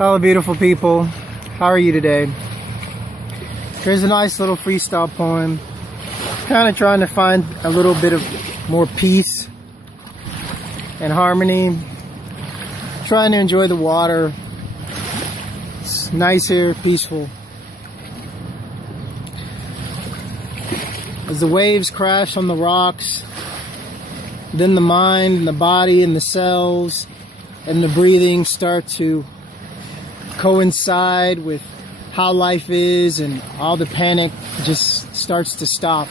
Hello beautiful people, how are you today? Here's a nice little freestyle poem, kind of trying to find a little bit of more peace and harmony, trying to enjoy the water. It's nice here, peaceful. As the waves crash on the rocks, then the mind and the body and the cells and the breathing start to coincide with how life is, and all the panic just starts to stop.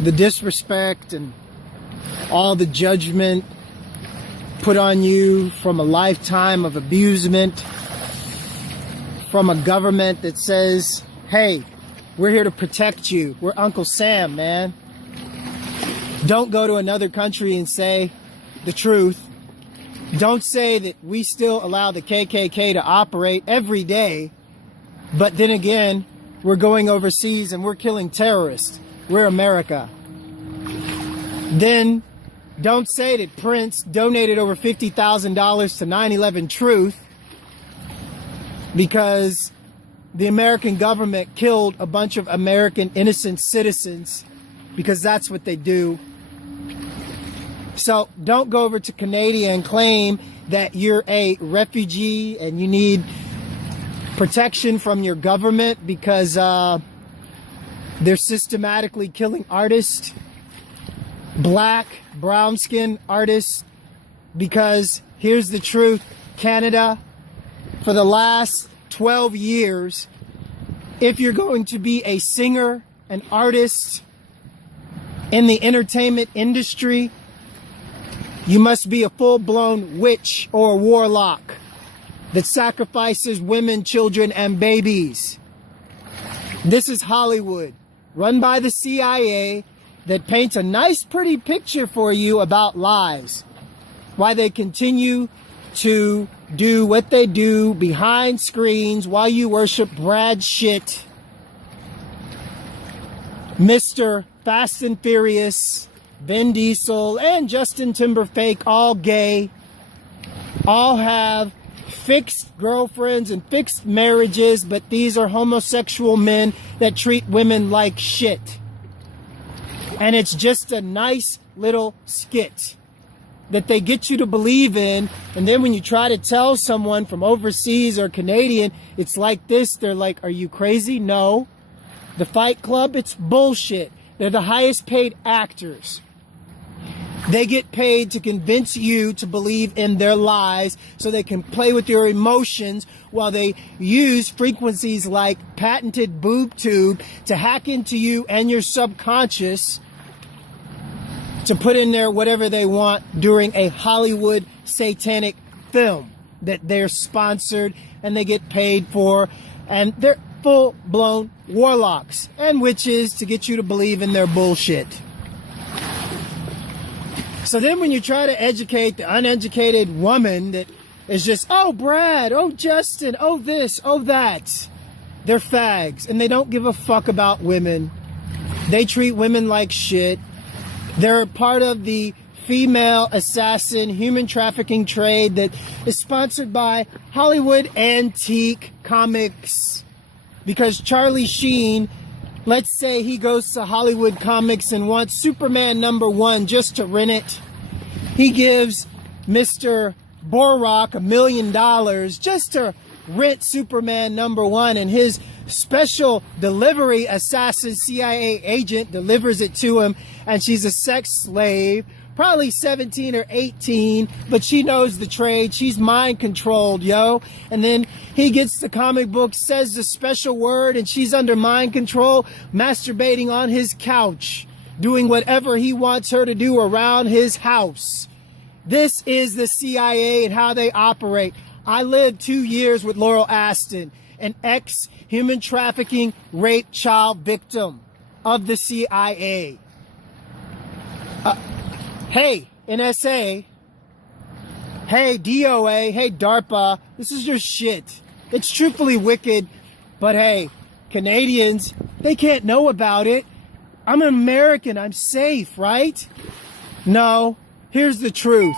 The disrespect and all the judgment put on you from a lifetime of abusement, from a government that says, hey, we're here to protect you. We're Uncle Sam, man. Don't go to another country and say the truth. Don't say that we still allow the KKK to operate every day, but then again, we're going overseas and we're killing terrorists. We're America. Then don't say that Prince donated over $50,000 to 9/11 Truth because the American government killed a bunch of American innocent citizens, because that's what they do. So don't go over to Canada and claim that you're a refugee and you need protection from your government because they're systematically killing artists, black, brown-skinned artists. Because here's the truth, Canada, for the last 12 years, if you're going to be a singer, an artist in the entertainment industry, you must be a full-blown witch or a warlock that sacrifices women, children, and babies. This is Hollywood, run by the C.I.A., that paints a nice, pretty picture for you about lies. Why they continue to do what they do behind screens while you worship Brad shit, Mr. Fast and Furious, Vin Diesel, and Justin Timberlake, all gay, all have fixed girlfriends and fixed marriages, but these are homosexual men that treat women like shit. And it's just a nice little skit that they get you to believe in, and then when you try to tell someone from overseas or Canadian, it's like this, they're like, are you crazy? No. The Fight Club, it's bullshit. They're the highest paid actors. They get paid to convince you to believe in their lies so they can play with your emotions while they use frequencies like patented boob tube to hack into you and your subconscious to put in there whatever they want during a Hollywood satanic film that they're sponsored and they get paid for. And they're full-blown warlocks and witches to get you to believe in their bullshit. So then when you try to educate the uneducated woman that is just, oh, Brad, oh, Justin, oh, this, oh, that, they're fags and they don't give a fuck about women. They treat women like shit. They're part of the female assassin human trafficking trade that is sponsored by Hollywood Antique Comics. Because Charlie Sheen, let's say he goes to Hollywood Comics and wants Superman #1 just to rent it. He gives Mr. Borrock $1 million just to rent Superman #1, and his special delivery assassin CIA agent delivers it to him, and she's a sex slave, probably 17 or 18, but she knows the trade. She's mind controlled, yo. And then he gets the comic book, says the special word, and she's under mind control, masturbating on his couch, doing whatever he wants her to do around his house. This is the CIA and how they operate. I lived 2 years with Laurel Aston, an ex-human trafficking rape child victim of the CIA. Hey, NSA, hey, DOA, hey, DARPA, this is your shit. It's truthfully wicked, but hey, Canadians, they can't know about it. I'm an American, I'm safe, right? No, here's the truth.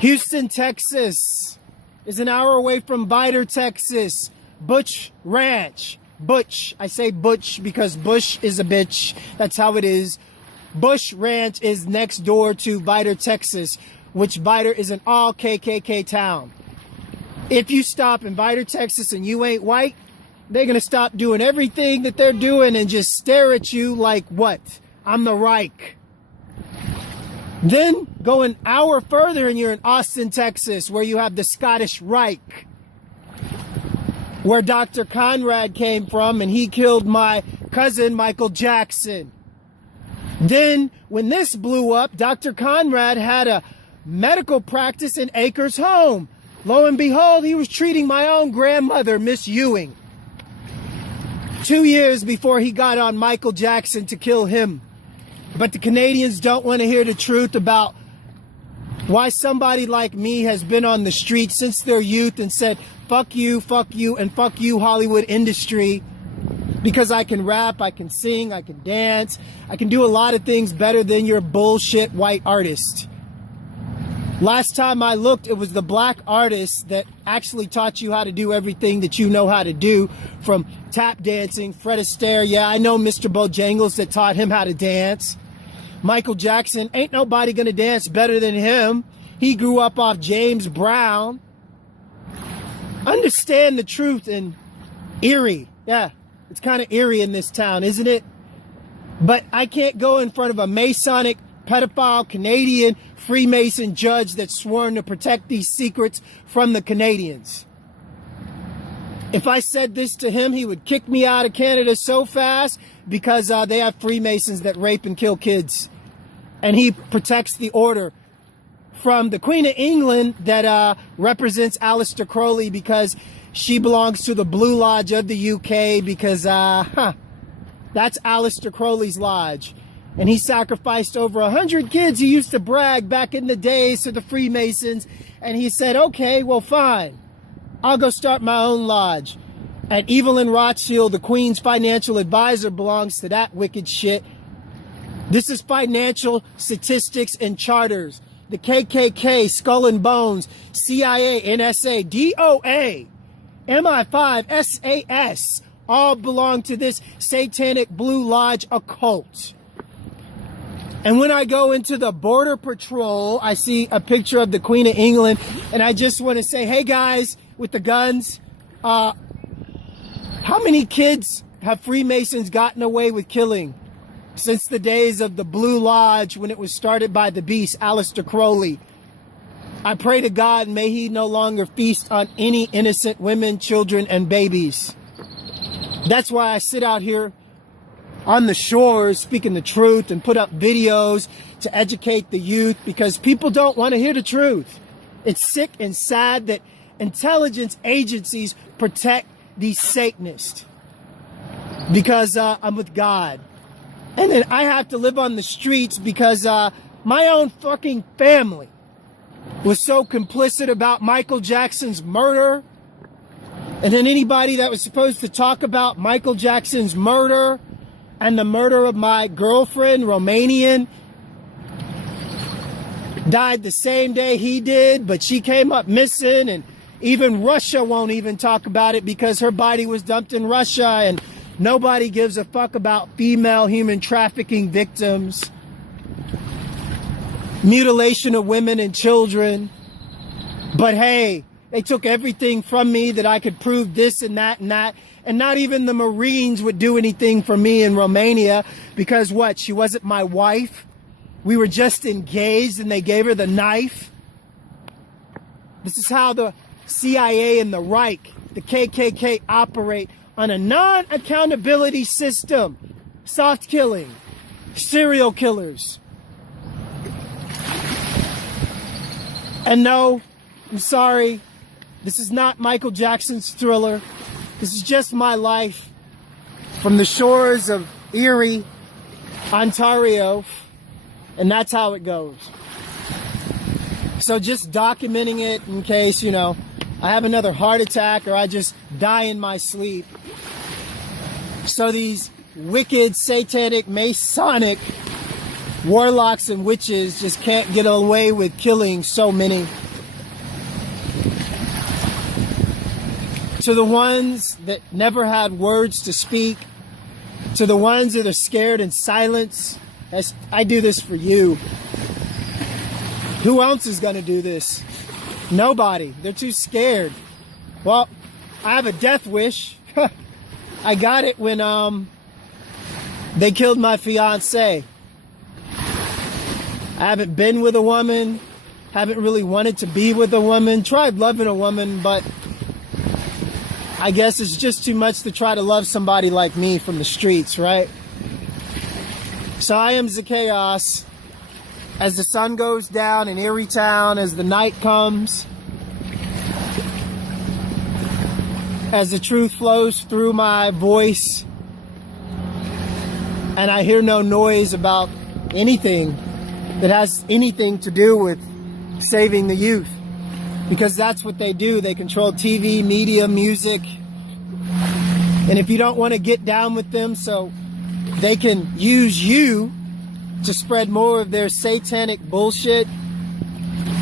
Houston, Texas is an hour away from Vidor, Texas. Butch Ranch. Butch. I say Butch because Bush is a bitch. That's how it is. Bush Ranch is next door to Vidor, Texas, which Vidor is an all KKK town. If you stop in Vidor, Texas and you ain't white, they're going to stop doing everything that they're doing and just stare at you like, what? I'm the Reich. Then go an hour further and you're in Austin, Texas, where you have the Scottish Reich, where Dr. Conrad came from, and he killed my cousin, Michael Jackson. Then, when this blew up, Dr. Conrad had a medical practice in Acres Home. Lo and behold, he was treating my own grandmother, Miss Ewing, 2 years before he got on Michael Jackson to kill him. But the Canadians don't want to hear the truth about why somebody like me has been on the street since their youth and said, fuck you, and fuck you, Hollywood industry. Because I can rap, I can sing, I can dance, I can do a lot of things better than your bullshit white artist. Last time I looked, it was the black artists that actually taught you how to do everything that you know how to do, from tap dancing, Fred Astaire. Yeah, I know Mr. Bojangles that taught him how to dance. Michael Jackson, ain't nobody gonna dance better than him. He grew up off James Brown. Understand the truth in Erie. Yeah, it's kind of eerie in this town, isn't it? But I can't go in front of a Masonic, pedophile, Canadian, Freemason judge that's sworn to protect these secrets from the Canadians. If I said this to him, he would kick me out of Canada so fast because they have Freemasons that rape and kill kids. And he protects the order from the Queen of England that represents Aleister Crowley because she belongs to the Blue Lodge of the UK because that's Aleister Crowley's lodge. And he sacrificed over 100 kids. He used to brag back in the days to the Freemasons. And he said, okay, well, fine. I'll go start my own lodge. And Evelyn Rothschild, the Queen's financial advisor, belongs to that wicked shit. This is financial statistics and charters. The KKK, Skull and Bones, CIA, NSA, DOA, MI5, SAS, all belong to this satanic Blue Lodge occult. And when I go into the Border Patrol, I see a picture of the Queen of England, and I just want to say, hey guys, with the guns, how many kids have Freemasons gotten away with killing since the days of the Blue Lodge when it was started by the beast, Aleister Crowley? I pray to God, may he no longer feast on any innocent women, children, and babies. That's why I sit out here on the shores speaking the truth and put up videos to educate the youth, because people don't want to hear the truth. It's sick and sad that intelligence agencies protect these Satanists because I'm with God. And then I have to live on the streets because my own fucking family was so complicit about Michael Jackson's murder. And then anybody that was supposed to talk about Michael Jackson's murder and the murder of my girlfriend, Romanian, died the same day he did, but she came up missing, and even Russia won't even talk about it because her body was dumped in Russia, and nobody gives a fuck about female human trafficking victims, mutilation of women and children. But hey, they took everything from me that I could prove this and that and that. And not even the Marines would do anything for me in Romania because what? She wasn't my wife. We were just engaged and they gave her the knife. This is how the CIA and the Reich, the KKK, operate on a non-accountability system. Soft killing, serial killers. And no, I'm sorry. This is not Michael Jackson's Thriller. This is just my life from the shores of Erie, Ontario, and that's how it goes. So just documenting it in case, you know, I have another heart attack or I just die in my sleep. So these wicked, satanic, Masonic warlocks and witches just can't get away with killing so many. To the ones that never had words to speak, to the ones that are scared in silence, I do this for you. Who else is going to do this? Nobody. They're too scared. Well, I have a death wish. I got it when they killed my fiance. I haven't been with a woman, haven't really wanted to be with a woman, tried loving a woman, but I guess it's just too much to try to love somebody like me from the streets, right? So I am Zakaos. As the sun goes down in Erie town, as the night comes, as the truth flows through my voice, and I hear no noise about anything that has anything to do with saving the youth. Because that's what they do. They control TV, media, music. And if you don't want to get down with them so they can use you to spread more of their satanic bullshit,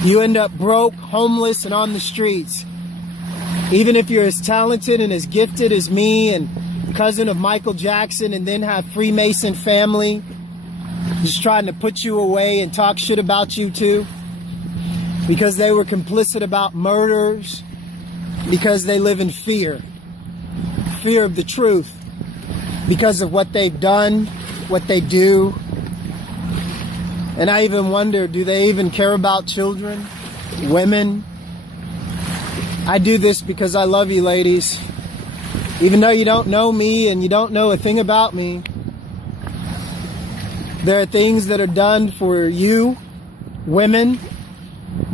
you end up broke, homeless, and on the streets. Even if you're as talented and as gifted as me and cousin of Michael Jackson and then have Freemason family just trying to put you away and talk shit about you too, because they were complicit about murders, because they live in fear of the truth, because of what they've done, what they do. And I even wonder, do they even care about children, women? I do this because I love you, ladies. Even though you don't know me and you don't know a thing about me, there are things that are done for you, women,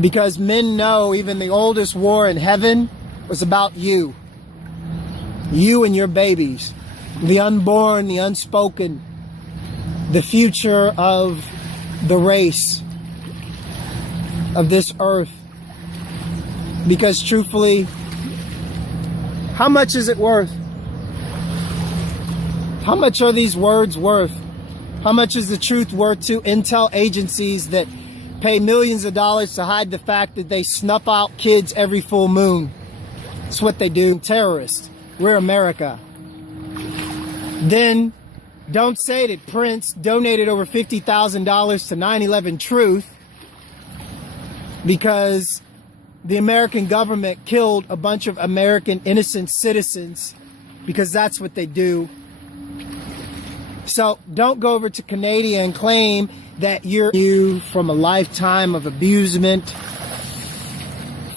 because men know even the oldest war in heaven was about you. You and your babies, the unborn, the unspoken, the future of the race of this earth. Because truthfully, how much is it worth? How much are these words worth? How much is the truth worth to intel agencies that pay millions of dollars to hide the fact that they snuff out kids every full moon? That's what they do. Terrorists. We're America. Then don't say that Prince donated over $50,000 to 9/11 Truth because the American government killed a bunch of American innocent citizens, because that's what they do. So don't go over to Canada and claim that you're from a lifetime of abusement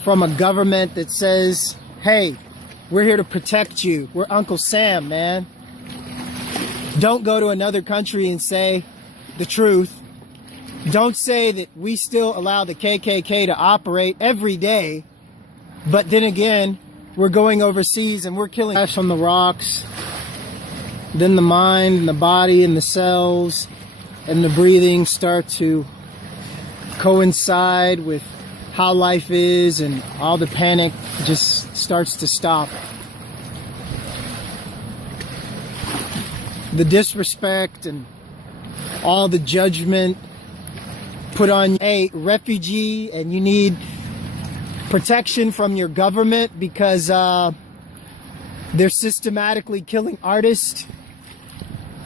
from a government that says, hey, we're here to protect you. We're Uncle Sam, man. Don't go to another country and say the truth. Don't say that we still allow the KKK to operate every day, but then again, we're going overseas and we're killing ash on the rocks. Then the mind and the body and the cells and the breathing start to coincide with how life is, and all the panic just starts to stop. The disrespect and all the judgment put on a refugee, and you need protection from your government because they're systematically killing artists,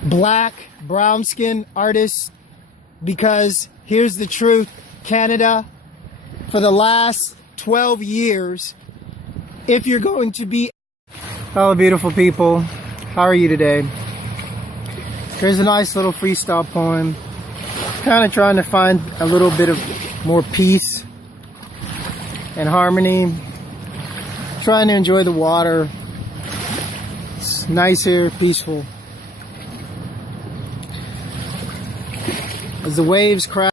black, brown-skinned artists, because here's the truth, Canada, for the last 12 years, if you're going to be... Hello, beautiful people. How are you today? Here's a nice little freestyle poem. Kind of trying to find a little bit of more peace and harmony. Trying to enjoy the water. It's nice here, peaceful. As the waves crash.